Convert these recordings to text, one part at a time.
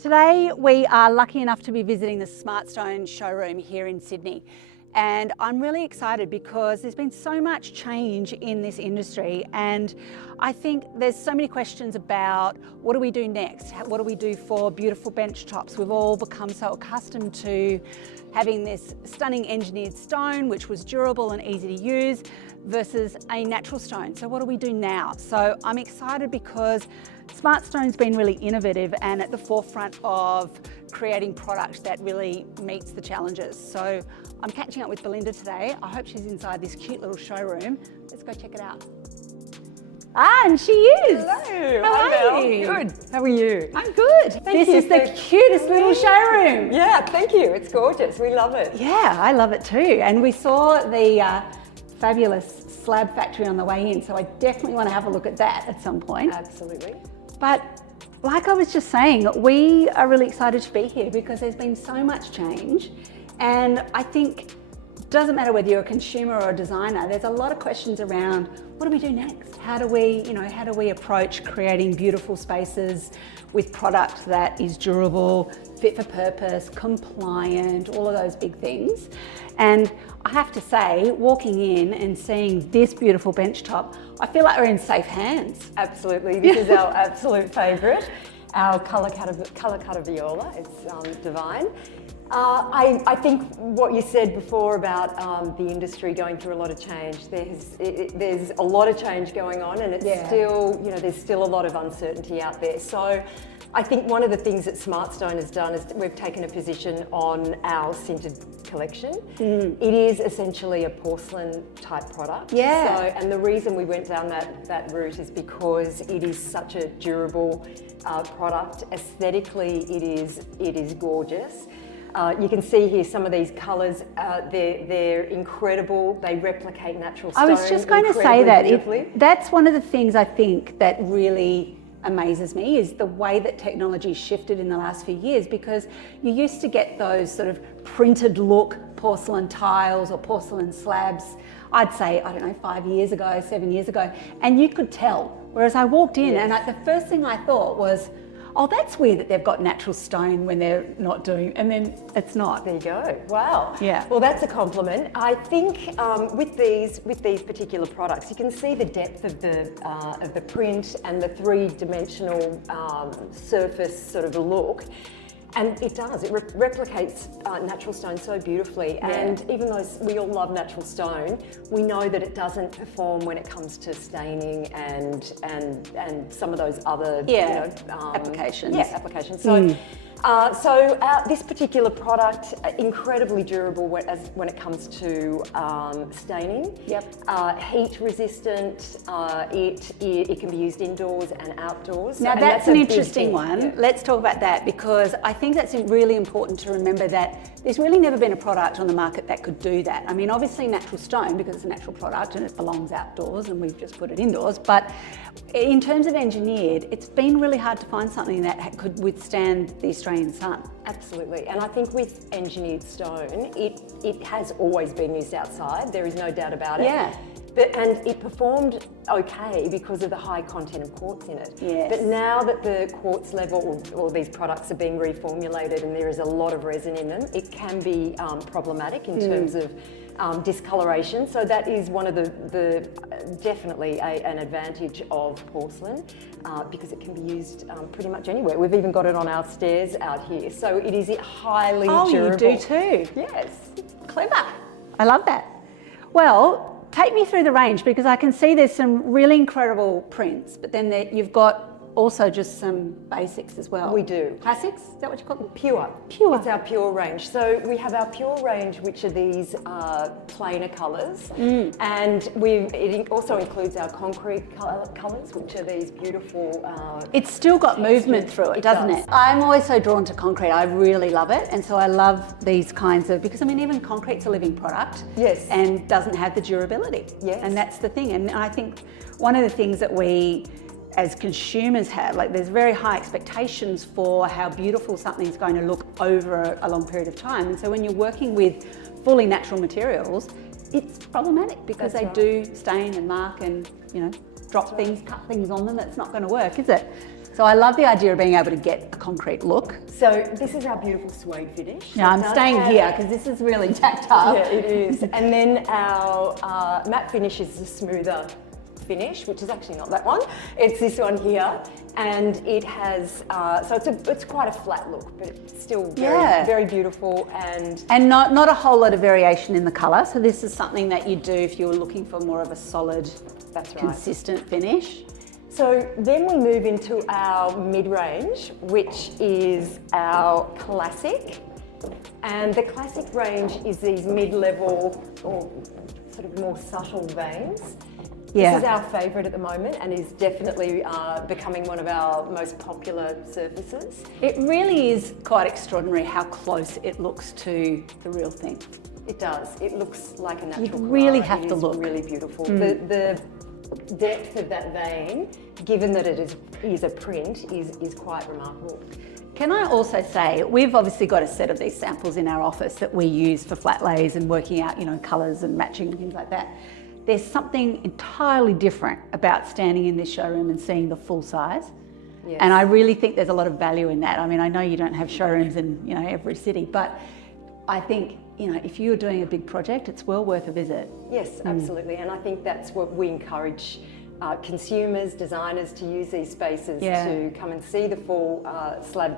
Today we are lucky enough to be visiting the Smartstone showroom here in Sydney, and I'm really excited because there's been so much change in this industry, and I think there's so many questions about what do we do next? What do we do for beautiful bench tops? We've all become so accustomed to having this stunning engineered stone which was durable and easy to use versus a natural stone. So what do we do now? So I'm excited because Smartstone's been really innovative and at the forefront of creating product that really meets the challenges. So I'm catching up with Belinda today. I hope she's inside this cute little showroom. Let's go check it out. Ah, and she is. Hello. How Hi, are you? Good. How are you? I'm good. Thank This you is the cutest little showroom. Yeah, thank you. It's gorgeous. We love it. Yeah, I love it too. And we saw the fabulous slab factory on the way in, so I definitely want to have a look at that at some point. Absolutely. But like I was just saying, we are really excited to be here because there's been so much change, and I think it doesn't matter whether you're a consumer or a designer, there's a lot of questions around what do we do next? How do we approach creating beautiful spaces with product that is durable, fit for purpose, compliant, all of those big things. And I have to say, walking in and seeing this beautiful bench top, I feel like we're in safe hands. Absolutely. This is our absolute favourite. Our colour cutter viola. It's divine. I think what you said before about the industry going through a lot of change, there's a lot of change going on, and it's still, there's still a lot of uncertainty out there. So I think one of the things that Smartstone has done is we've taken a position on our Sintered Collection. It is essentially a porcelain type product. Yeah. So, and the reason we went down that route is because it is such a durable product. Aesthetically, it is gorgeous. You can see here some of these colours, they're incredible. They replicate natural stone. I was just going to say that. That's one of the things I think that really amazes me is the way that technology shifted in the last few years, because you used to get those sort of printed look porcelain tiles or porcelain slabs, I'd say, I don't know, 5 years ago, 7 years ago, and you could tell. Whereas I walked in and the first thing I thought was, oh, that's weird that they've got natural stone when they're not doing, and then it's not. There you go. Wow. Yeah. Well, that's a compliment. I think with these particular products, you can see the depth of the print and the three-dimensional surface sort of look. And it does, it replicates natural stone so beautifully. Yeah. And even though we all love natural stone, we know that it doesn't perform when it comes to staining and some of those other applications. Yeah, applications. So, this particular product, incredibly durable when it comes to staining. Yep. Heat resistant. It can be used indoors and outdoors. Now and that's an interesting one. Yeah. Let's talk about that, because I think that's really important to remember that there's really never been a product on the market that could do that. I mean, obviously natural stone, because it's a natural product and it belongs outdoors and we've just put it indoors, but in terms of engineered, it's been really hard to find something that could withstand the Australian sun. Absolutely, and I think with engineered stone, it has always been used outside, there is no doubt about it. Yeah. And it performed okay because of the high content of quartz in it. Yes. But now that the quartz level or these products are being reformulated and there is a lot of resin in them, it can be problematic in terms of discoloration. So that is one of the definitely an advantage of porcelain because it can be used pretty much anywhere. We've even got it on our stairs out here. So it is highly durable. Oh, you do too? Yes. Clever. I love that. Well, take me through the range, because I can see there's some really incredible prints, but then you've got also just some basics as well. We do. Classics, is that what you call them? Pure. Pure. It's our pure range. So we have our pure range, which are these plainer colours. And it also includes our concrete colours, which are these beautiful... It's still got movement through it, doesn't it? I'm always so drawn to concrete. I really love it. And so I love these kinds of, because I mean, even concrete's a living product. Yes. And doesn't have the durability. Yes. And that's the thing. And I think one of the things that we as consumers have, like there's very high expectations for how beautiful something's going to look over a long period of time. And so when you're working with fully natural materials, it's problematic because they do stain and mark and, drop things, cut things on them. That's not going to work, is it? So I love the idea of being able to get a concrete look. So this is our beautiful suede finish. Now I'm staying here because this is really tacked up. Yeah, it is. And then our matte finish is the smoother finish, which is actually not that one. It's this one here, and it has so it's quite a flat look, but it's still very beautiful and not a whole lot of variation in the colour. So this is something that you do if you were looking for more of a solid, consistent finish. So then we move into our mid-range, which is our classic. And the classic range is these mid-level or sort of more subtle veins. Yeah. This is our favourite at the moment and is definitely becoming one of our most popular surfaces. It really is quite extraordinary how close it looks to the real thing. It does. It looks like a natural You really colour. have to look. It's really beautiful. The depth of that vein, given that it is a print, is quite remarkable. Can I also say, we've obviously got a set of these samples in our office that we use for flat lays and working out, colours and matching and things like that. There's something entirely different about standing in this showroom and seeing the full size. Yes. And I really think there's a lot of value in that. I mean, I know you don't have showrooms in every city, but I think if you're doing a big project, it's well worth a visit. Yes, absolutely. And I think that's what we encourage consumers, designers to use these spaces to come and see the full slab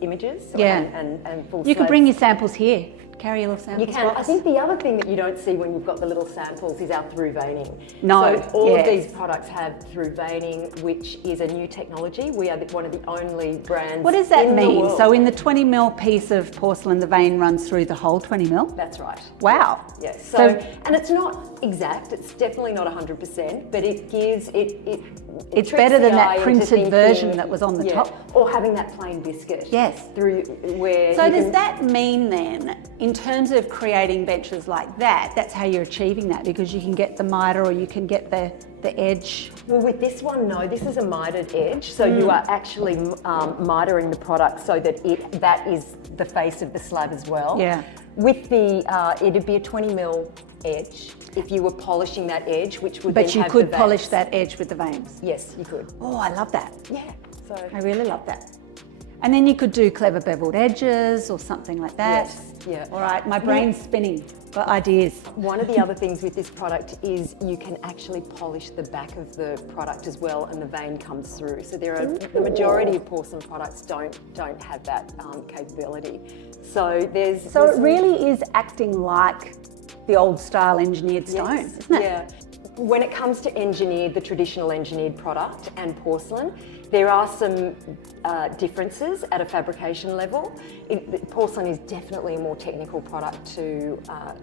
images and full You could bring your samples here. Carry your little samples. You can. I think the other thing that you don't see when you've got the little samples is our through veining. No. So all of these products have through veining, which is a new technology. We are one of the only brands. What does that in mean? The world. So in the 20 mil piece of porcelain, the vein runs through the whole 20 mil? That's right. Wow. Yes. So and it's not exact. It's definitely not 100%, but it gives it's better than that printed version that was on the top. Or having that plain biscuit. Yes. Through where. So does that mean then, in terms of creating benches like that, that's how you're achieving that, because you can get the miter or you can get the edge? Well, with this one, no, this is a mitered edge. So you are actually mitering the product so that that is the face of the slab as well. Yeah. With the, it'd be a 20 mil edge if you were polishing that edge, which would But you could polish that edge with the veins? Yes, you could. Oh, I love that. Yeah. So I really love that. And then you could do clever beveled edges or something like that. Yes. Yeah. All right, my brain's spinning. Got ideas. One of the other things with this product is you can actually polish the back of the product as well, and the vein comes through. So the majority of porcelain products don't have that capability. So it really is acting like the old style engineered stone, isn't it? Yeah. When it comes to the traditional engineered product and porcelain, there are some differences at a fabrication level. Porcelain is definitely a more technical product to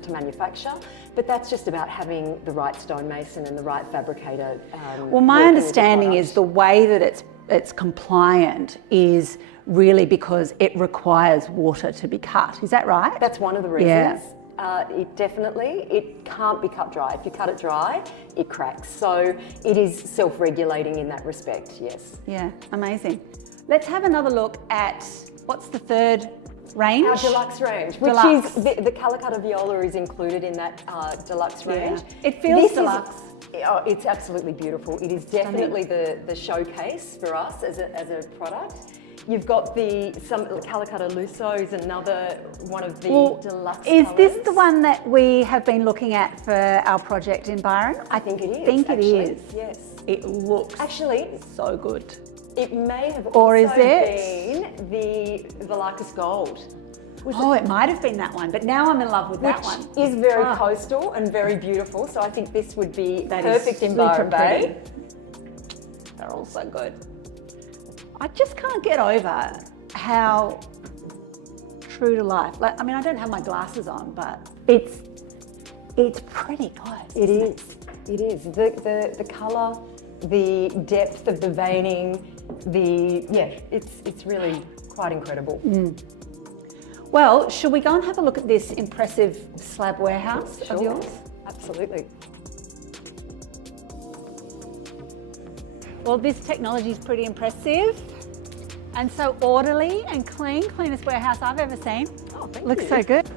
manufacture, but that's just about having the right stonemason and the right fabricator. Well, my understanding is the way that it's compliant is really because it requires water to be cut. Is that right? That's one of the reasons. Yeah. It can't be cut dry. If you cut it dry, it cracks. So it is self-regulating in that respect, yes. Yeah, amazing. Let's have another look at, what's the third range? Our deluxe range, which is, the Calacatta Viola is included in that deluxe range. It feels deluxe. It's absolutely beautiful. It is definitely the showcase for us as a product. You've got some Calacatta Lusso is another one of the deluxe Is colours. this the one that we have been looking at for our project in Byron? I think it is. It is. Yes. It looks so good. It may have been the Velakis Gold. It might have been that one, but now I'm in love with that one. Which is very coastal and very beautiful, so I think this would be perfect in Byron Bay. They're all so good. I just can't get over how true to life. Like, I mean, I don't have my glasses on, but it's pretty close. It is. It is. The colour, the depth of the veining, it's really quite incredible. Well, should we go and have a look at this impressive slab warehouse of yours? Absolutely. Well, this technology is pretty impressive and so orderly and clean, cleanest warehouse I've ever seen. Oh, thank Looks you. so good.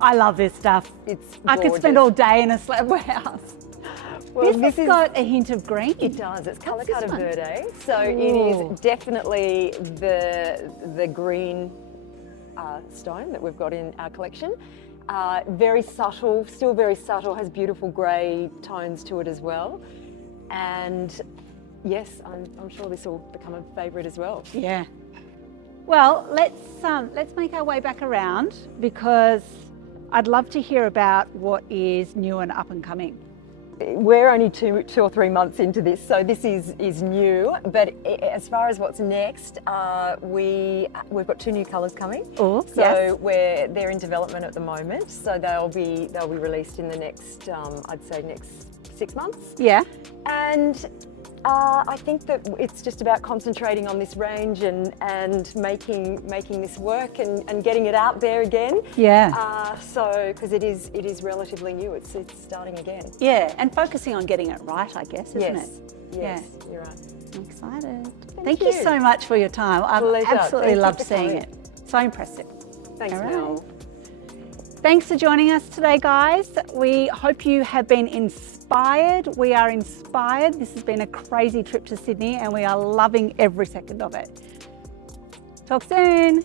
I love this stuff. It's I could spend gorgeous. all day in a slab warehouse. Well, this has got a hint of green. It does. It's colour What's this cut one? verde. So it Ooh. is definitely the green stone that we've got in our collection. Very subtle, still very subtle, has beautiful grey tones to it as well. And yes, I'm sure this will become a favourite as well. Yeah. Well, let's make our way back around because I'd love to hear about what is new and up and coming. We're only two or 3 months into this, so this is new. But as far as what's next, we've got 2 new colours coming. Oh, so they're in development at the moment. So they'll be released in the next, I'd say next 6 months. Yeah. And I think that it's just about concentrating on this range and making this work and getting it out there again. Yeah. So because it is relatively new, it's starting again. Yeah, and focusing on getting it right, I guess, isn't it? Yes, you're right. I'm excited. Thank you you. so much for your time. I've Pleasure. absolutely Thank you loved for seeing coming. it. So impressive. Thanks, All right. Mel. Thanks for joining us today, guys. We hope you have been inspired. We are inspired. This has been a crazy trip to Sydney and we are loving every second of it. Talk soon.